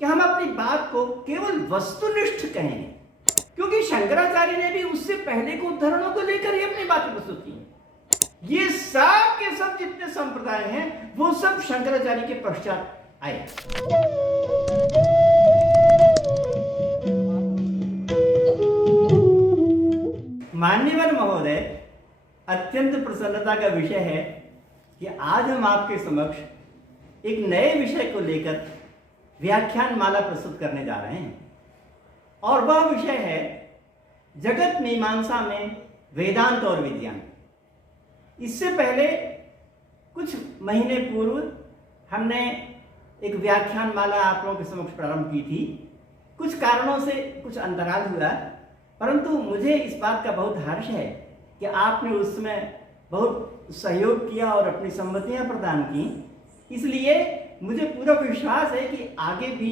कि हम अपनी बात को केवल वस्तुनिष्ठ कहेंगे, क्योंकि शंकराचार्य ने भी उससे पहले के उद्धरणों को लेकर ही अपनी बातें प्रस्तुत की। ये सब के सब जितने संप्रदाय हैं वो सब शंकराचार्य के पश्चात आए। मान्यवर महोदय, अत्यंत प्रसन्नता का विषय है कि आज हम आपके समक्ष एक नए विषय को लेकर व्याख्यान माला प्रस्तुत करने जा रहे हैं, और वह विषय है जगत मीमांसा में वेदांत और विज्ञान। इससे पहले कुछ महीने पूर्व हमने एक व्याख्यान माला आप लोगों के समक्ष प्रारंभ की थी। कुछ कारणों से कुछ अंतराल हुआ, परंतु मुझे इस बात का बहुत हर्ष है कि आपने उस समय बहुत सहयोग किया और अपनी सम्मतियां प्रदान की। इसलिए मुझे पूरा विश्वास है कि आगे भी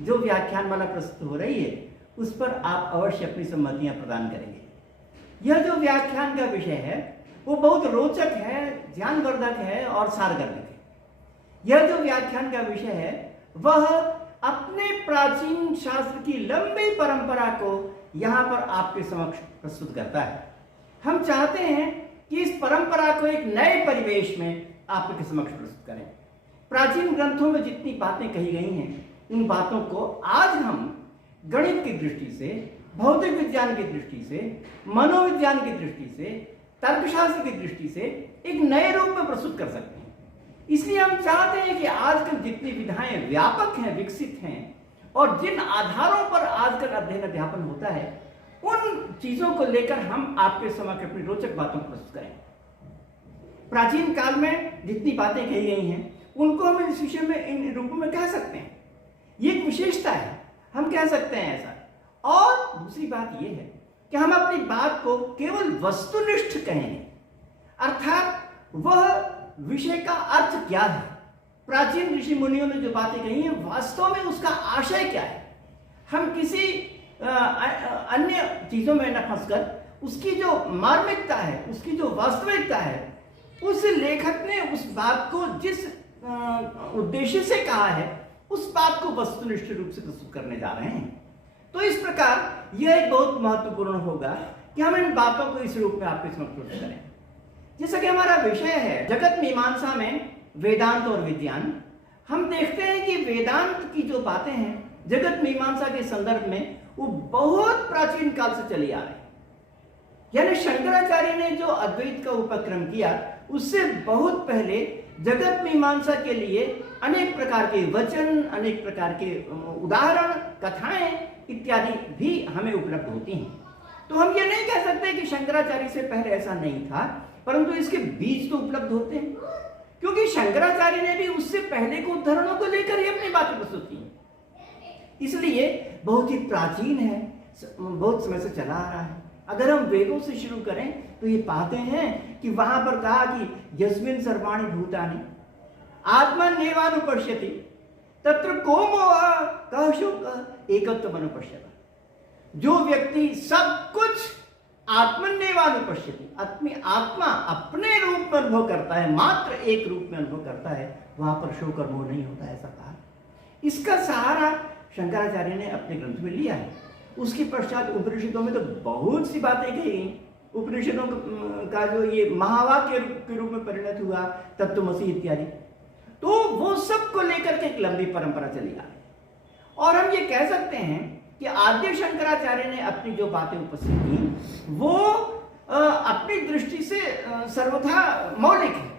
जो व्याख्यान माला प्रस्तुत हो रही है उस पर आप अवश्य अपनी सम्मतियां प्रदान करेंगे। यह जो व्याख्यान का विषय है वो बहुत रोचक है, ज्ञानवर्धक है और सारगर्भित है। यह जो व्याख्यान का विषय है वह अपने प्राचीन शास्त्र की लंबी परंपरा को यहाँ पर आपके समक्ष प्रस्तुत करता है। हम चाहते हैं कि इस परंपरा को एक नए परिवेश में आपके समक्ष प्रस्तुत करें। प्राचीन ग्रंथों में जितनी बातें कही गई हैं उन बातों को आज हम गणित की दृष्टि से, भौतिक विज्ञान की दृष्टि से, मनोविज्ञान की दृष्टि से, तर्कशास्त्र की दृष्टि से एक नए रूप में प्रस्तुत कर सकते हैं। इसलिए हम चाहते हैं कि आजकल जितनी विधाएं व्यापक हैं, विकसित हैं और जिन आधारों पर आजकल अध्ययन अध्यापन होता है उन चीजों को लेकर हम आपके समक्ष अपनी रोचक बातों को प्रस्तुत करें। प्राचीन काल में जितनी बातें कही गई हैं उनको हम इस विषय में, इन रूपों में कह सकते हैं। ये एक विशेषता है, हम कह सकते हैं ऐसा। और दूसरी बात यह है कि हम अपनी बात को केवल वस्तुनिष्ठ कहेंगे, अर्थात वह विषय का अर्थ क्या है, प्राचीन ऋषि मुनियों ने जो बातें कही हैं वास्तव में उसका आशय क्या है। हम किसी अन्य चीजों में न फंसकर उसकी जो मार्मिकता है, उसकी जो वास्तविकता है, उस लेखक ने उस बात को जिस उद्देश्य से कहा है उस बात को वस्तुनिष्ठ रूप से प्रस्तुत करने जा रहे हैं। तो इस प्रकार यह एक बहुत महत्वपूर्ण होगा कि हम इन बातों को इस रूप में आपके समक्ष प्रस्तुत करें। जैसा कि हमारा विषय है जगत मीमांसा में वेदांत और विज्ञान, हम देखते हैं कि वेदांत की जो बातें हैं जगत मीमांसा के संदर्भ में वो बहुत प्राचीन काल से चली आ रही है। यानी शंकराचार्य ने जो अद्वैत का उपक्रम किया उससे बहुत पहले जगत मीमांसा के लिए अनेक प्रकार के वचन, अनेक प्रकार के उदाहरण, कथाएं इत्यादि भी हमें उपलब्ध होती हैं। तो हम ये नहीं कह सकते कि शंकराचार्य से पहले ऐसा नहीं था, परंतु इसके बीज तो उपलब्ध होते हैं, क्योंकि शंकराचार्य ने भी उससे पहले के उद्धरणों को लेकर ही अपनी बातें प्रस्तुत की। इसलिए बहुत ही प्राचीन है, बहुत समय से चला आ रहा है। अगर हम वेदों से शुरू करें तो ये पाते हैं कि वहां पर कहा कि यस्मिन् सर्वाणि भूतानि आत्मन्येवानुपश्यति तत्र को मोह कः शोकः एकत्वमनुपश्यति। जो व्यक्ति सब कुछ आत्मन्येवानुपश्यति, अपनी आत्मा अपने रूप में अनुभव करता है, मात्र एक रूप में अनुभव करता है, वहां पर शोक और मोह नहीं होता, ऐसा कहा। इसका सहारा शंकराचार्य ने अपने ग्रंथ में लिया है। उसके पश्चात उपनिषदों में तो बहुत सी बातें कही गई। उपनिषदों का जो ये महावाक्य के रूप में परिणत हुआ, तत्त्वमसि इत्यादि, तो वो सब को लेकर के एक लंबी परंपरा चली आ रही। और हम ये कह सकते हैं कि आद्य शंकराचार्य ने अपनी जो बातें उपस्थित की वो अपनी दृष्टि से सर्वथा मौलिक है।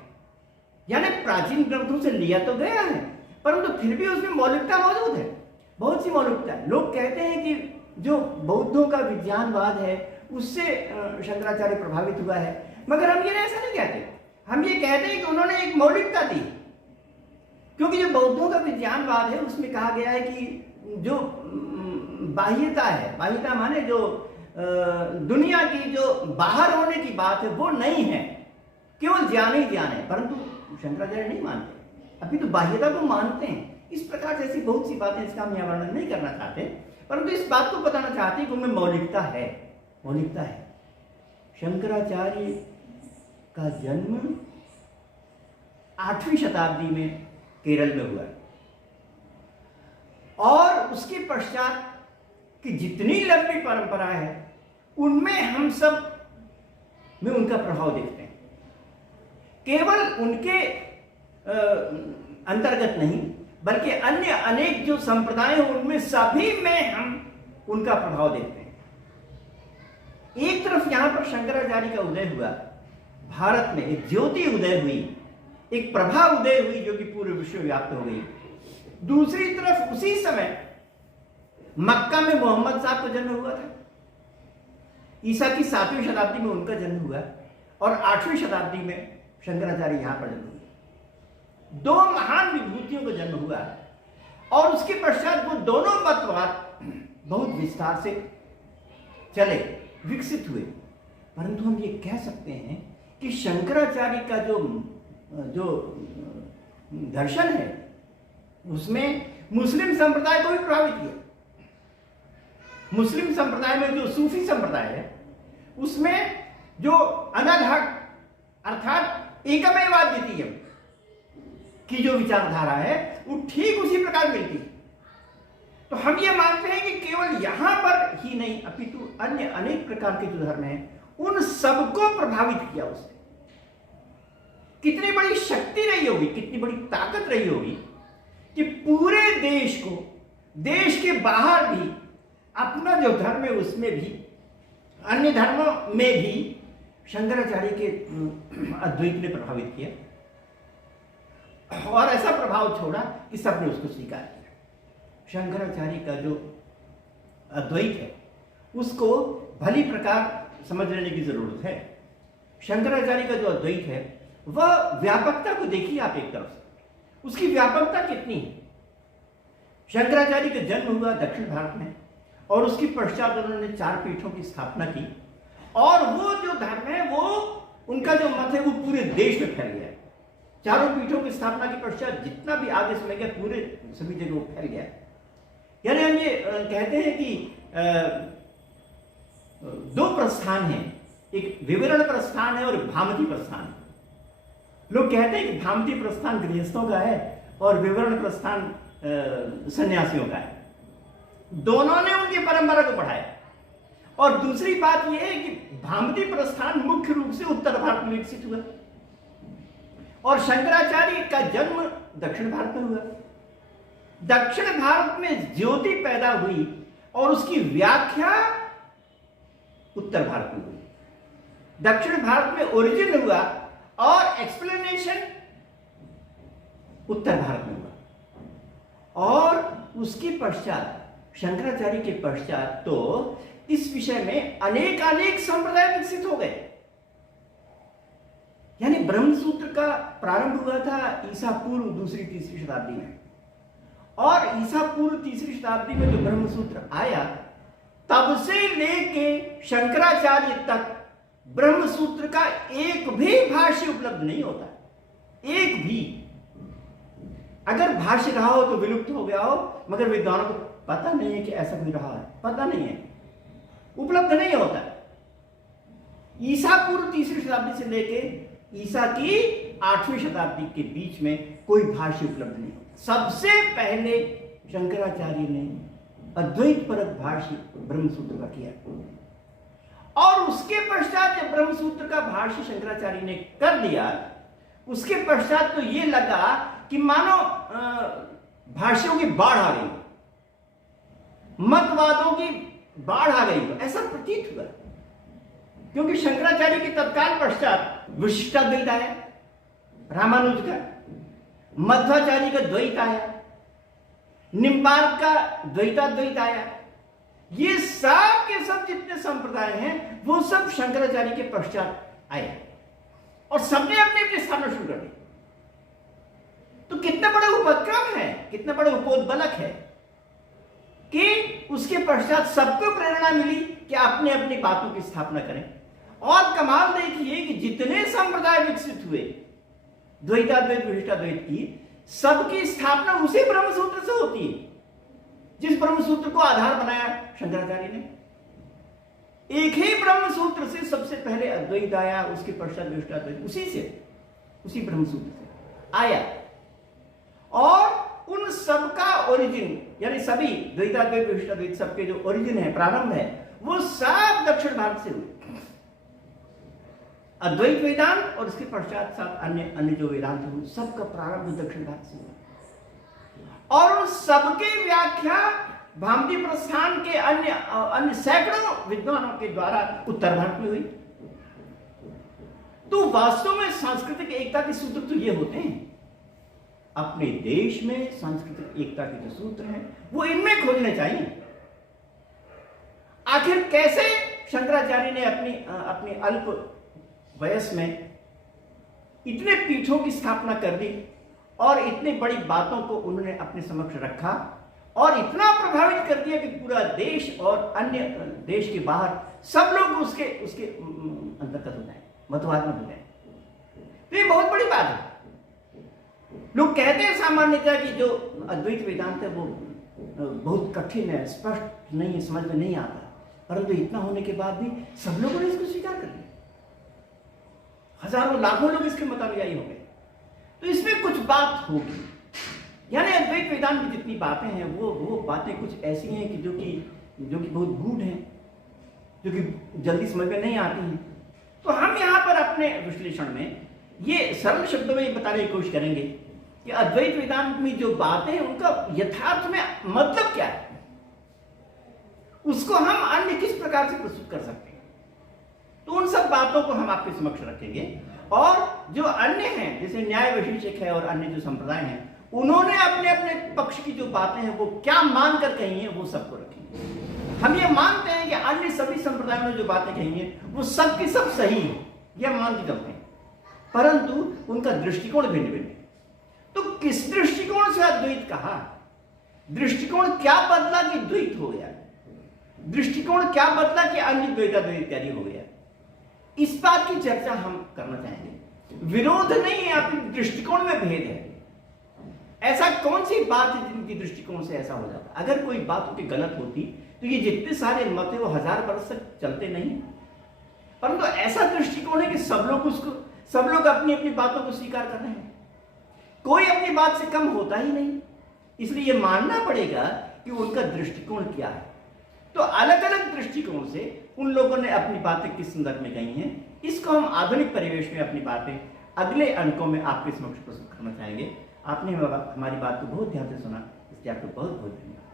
यानी प्राचीन ग्रंथों से लिया तो गया है, परंतु फिर भी उसमें मौलिकता मौजूद है, बहुत सी मौलिकता है। लोग कहते हैं कि जो बौद्धों का विज्ञानवाद है उससे शंकराचार्य प्रभावित हुआ है, मगर हम ये ऐसा नहीं कहते। हम ये कहते हैं कि उन्होंने एक मौलिकता दी, क्योंकि जो बौद्धों का विज्ञानवाद है उसमें कहा गया है कि जो बाह्यता है, बाह्यता माने जो दुनिया की जो बाहर होने की बात है वो नहीं है, केवल ज्ञान ही ज्ञान है। परंतु शंकराचार्य नहीं मानते, अभी तो बाह्यता को मानते हैं। इस प्रकार जैसी बहुत सी बातें, इसका हम यहाँ वर्णन नहीं करना चाहते, परंतु इस बात को बताना चाहते हैं कि उनमें मौलिकता है, मौलिकता है। शंकराचार्य का जन्म 8वीं शताब्दी में केरल में हुआ और उसके पश्चात की जितनी लंबी परंपरा है उनमें हम सब में उनका प्रभाव देखते हैं। केवल उनके अंतर्गत नहीं बल्कि अन्य अनेक जो संप्रदाय हैं उनमें सभी में हम उनका प्रभाव देखते हैं। एक तरफ यहां पर शंकराचार्य का उदय हुआ, भारत में एक ज्योति उदय हुई, एक प्रभा उदय हुई जो कि पूरे विश्व व्याप्त हो गई। दूसरी तरफ उसी समय मक्का में मोहम्मद साहब का जन्म हुआ था। ईसा की 7वीं शताब्दी में उनका जन्म हुआ और 8वीं शताब्दी में शंकराचार्य यहां पर जन्म हुए। दो महान विभूतियों का जन्म हुआ और उसके पश्चात वो दोनों मतवाद बहुत विस्तार से चले, विकसित हुए। परंतु हम ये कह सकते हैं कि शंकराचार्य का जो दर्शन है उसमें मुस्लिम संप्रदाय को भी प्रभावित किया। मुस्लिम संप्रदाय में जो सूफी संप्रदाय है उसमें जो अनघट अर्थात एकमेवाद्वितीय की जो विचारधारा है वो ठीक उसी प्रकार मिलती है। तो हम ये मानते हैं कि केवल यहां पर ही नहीं अपितु अन्य अनेक प्रकार के जो धर्म हैं उन सबको प्रभावित किया उसने। कितनी बड़ी शक्ति रही होगी, कितनी बड़ी ताकत रही होगी कि पूरे देश को, देश के बाहर भी अपना जो धर्म है उसमें भी, अन्य धर्मों में भी शंकराचार्य के अद्वैत ने प्रभावित किया और ऐसा प्रभाव छोड़ा कि सबने उसको स्वीकार किया। शंकराचार्य का जो अद्वैत है उसको भली प्रकार समझ लेने की जरूरत है। शंकराचार्य का जो अद्वैत है वह व्यापकता को देखिए आप एक तरफ से, उसकी व्यापकता कितनी है। शंकराचार्य का जन्म हुआ दक्षिण भारत में और उसके पश्चात उन्होंने 4 पीठों की स्थापना की और वो जो धर्म है वो उनका जो मत है वो पूरे देश में फैल गया। चारों पीठों की स्थापना के पश्चात जितना भी आगे समय गया पूरे सभी जगह वो फैल गया। यानी हम ये कहते हैं कि 2 प्रस्थान हैं, एक विवरण प्रस्थान है और भामती प्रस्थान है। लोग कहते हैं कि भामती प्रस्थान गृहस्थों का है और विवरण प्रस्थान सन्यासियों का है। दोनों ने उनकी परंपरा को बढ़ाया। और दूसरी बात यह है कि भामती प्रस्थान मुख्य रूप से उत्तर भारत में विकसित हुआ और शंकराचार्य का जन्म दक्षिण भारत में हुआ। दक्षिण भारत में ज्योति पैदा हुई और उसकी व्याख्या उत्तर भारत में हुई। दक्षिण भारत में ओरिजिन हुआ और एक्सप्लेनेशन उत्तर भारत में हुआ। और उसके पश्चात शंकराचार्य के पश्चात तो इस विषय में अनेक संप्रदाय विकसित हो गए। यानी ब्रह्मसूत्र का प्रारंभ हुआ था ईसा पूर्व 2री-3री शताब्दी में और ईसा पूर्व 3री शताब्दी में जो ब्रह्मसूत्र आया तब से लेके शंकराचार्य तक ब्रह्मसूत्र का एक भी भाष्य उपलब्ध नहीं होता। एक भी, अगर भाष्य रहा हो तो विलुप्त हो गया हो, मगर विद्वानों को पता नहीं है कि ऐसा कोई रहा है, पता नहीं है, उपलब्ध नहीं होता। ईसा पूर्व 3री शताब्दी से लेके ईसा की 8वीं शताब्दी के बीच में कोई भाष्य उपलब्ध नहीं होता। सबसे पहले शंकराचार्य ने अद्वैत परक भाष्य ब्रह्मसूत्र का किया और उसके पश्चात जब ब्रह्मसूत्र का भाष्य शंकराचार्य ने कर दिया उसके पश्चात तो ये लगा कि मानो भाष्यों की बाढ़ आ गई, मतवादों की बाढ़ आ गई, ऐसा प्रतीत हुआ। क्योंकि शंकराचार्य के तत्काल पश्चात विशिष्टाद्वैत आया रामानुज का, मध्वाचार्य का द्वैत आया, निम्बार्क का द्वैताद्वैत आया। ये सब के सब जितने संप्रदाय हैं वो सब शंकराचार्य के पश्चात आए और सबने अपने अपने स्थापना शुरू कर दी। तो कितना बड़ा उपक्रम है, कितना बड़ा उपोद्बलक है कि उसके पश्चात सबको प्रेरणा मिली कि अपने अपनी बातों की स्थापना करें। और कमाल देखिए कि जितने संप्रदाय विकसित हुए द्वैताद्वैत विशिष्टाद्वैत की, सबकी स्थापना उसी ब्रह्मसूत्र से होती है जिस ब्रह्मसूत्र को आधार बनाया शंकराचार्य ने। एक ही ब्रह्मसूत्र से सबसे पहले अद्वैत आया, उसके पश्चात विशिष्टाद्वैत, उसी ब्रह्मसूत्र से आया। और उन सबका ओरिजिन, यानी सभी द्वैताद्वैत विशिष्टाद्वैत सबके जो ओरिजिन है, प्रारंभ है, वो सब दक्षिण भारत से हुए। अद्वैत वेदांत और उसके पश्चात साथ अन्य अन्य जो वेदांत है, सबका प्रारंभ दक्षिण भारत से हुआ। और उन सबके व्याख्या भामती प्रस्थान के अन्य अन्य सैकड़ों विद्वानों के द्वारा उत्तर भारत में हुई। तो वास्तव में सांस्कृतिक एकता के सूत्र तो ये होते हैं, अपने देश में सांस्कृतिक एकता के जो सूत्र हैं वो इनमें खोजने चाहिए। आखिर कैसे शंकराचार्य ने अपनी अल्प वयस में इतने पीठों की स्थापना कर दी और इतनी बड़ी बातों को उन्होंने अपने समक्ष रखा और इतना प्रभावित कर दिया कि पूरा देश और अन्य देश के बाहर सब लोग उसके अंतर्गत हो जाए, मतवाद में हो जाए। तो ये बहुत बड़ी बात है। लोग कहते हैं सामान्यतः कि जो अद्वैत वेदांत है वो बहुत कठिन है, स्पष्ट नहीं है, समझ में नहीं आता, परंतु इतना होने के बाद भी सब लोगों ने इसको स्वीकार कर लिया। हजारों लाखों लोग इसके मुताबिक हो गए। तो इसमें कुछ बात होगी, यानी अद्वैत वेदांत में जितनी बातें हैं वो बातें कुछ ऐसी हैं कि जो कि बहुत गूढ़ हैं, जो कि जल्दी समझ में नहीं आती हैं। तो हम यहाँ पर अपने विश्लेषण में ये सरल शब्दों में ये बताने की कोशिश करेंगे कि अद्वैत वेदांत में जो बातें हैं उनका यथार्थ में मतलब क्या है, उसको हम अन्य किस प्रकार से प्रस्तुत कर सकते हैं। तो उन सब बातों को हम आपके समक्ष रखेंगे और जो अन्य हैं जैसे न्याय वैशेषिक है और अन्य जो संप्रदाय हैं उन्होंने अपने अपने पक्ष की जो बातें हैं वो क्या मान कर कही हैं वो सबको रखेंगे। हम ये मानते हैं कि अन्य सभी संप्रदायों ने जो बातें कही हैं वो सब की सब सही है, यह मान के चलते हैं, परंतु उनका दृष्टिकोण भिन्न भिन्न है। तो किस दृष्टिकोण से अद्वैत कहा, दृष्टिकोण क्या बदला कि द्वैत हो गया, दृष्टिकोण क्या बदला कि अन्य द्वैताद्वैत इत्यादि हो गया, इस बात की चर्चा हम करना चाहेंगे। विरोध नहीं है, अपने दृष्टिकोण में भेद है। ऐसा कौन सी बात है जिनकी दृष्टिकोण से ऐसा हो जाता। अगर कोई बात उनकी गलत होती तो ये जितने सारे मत है वो 1000 वर्ष तक चलते नहीं, परंतु ऐसा दृष्टिकोण है कि सब लोग अपनी अपनी बातों को स्वीकार कर रहे हैं, कोई अपनी बात से कम होता ही नहीं। इसलिए ये मानना पड़ेगा कि उनका दृष्टिकोण क्या है। तो अलग अलग दृष्टिकोण से उन लोगों ने अपनी बातें किस संदर्भ में कही हैं, इसको हम आधुनिक परिवेश में अपनी बातें अगले अंकों में आपके समक्ष प्रस्तुत करना चाहेंगे। आपने हमारी बात को बहुत ध्यान से सुना, इसलिए आपको बहुत बहुत धन्यवाद।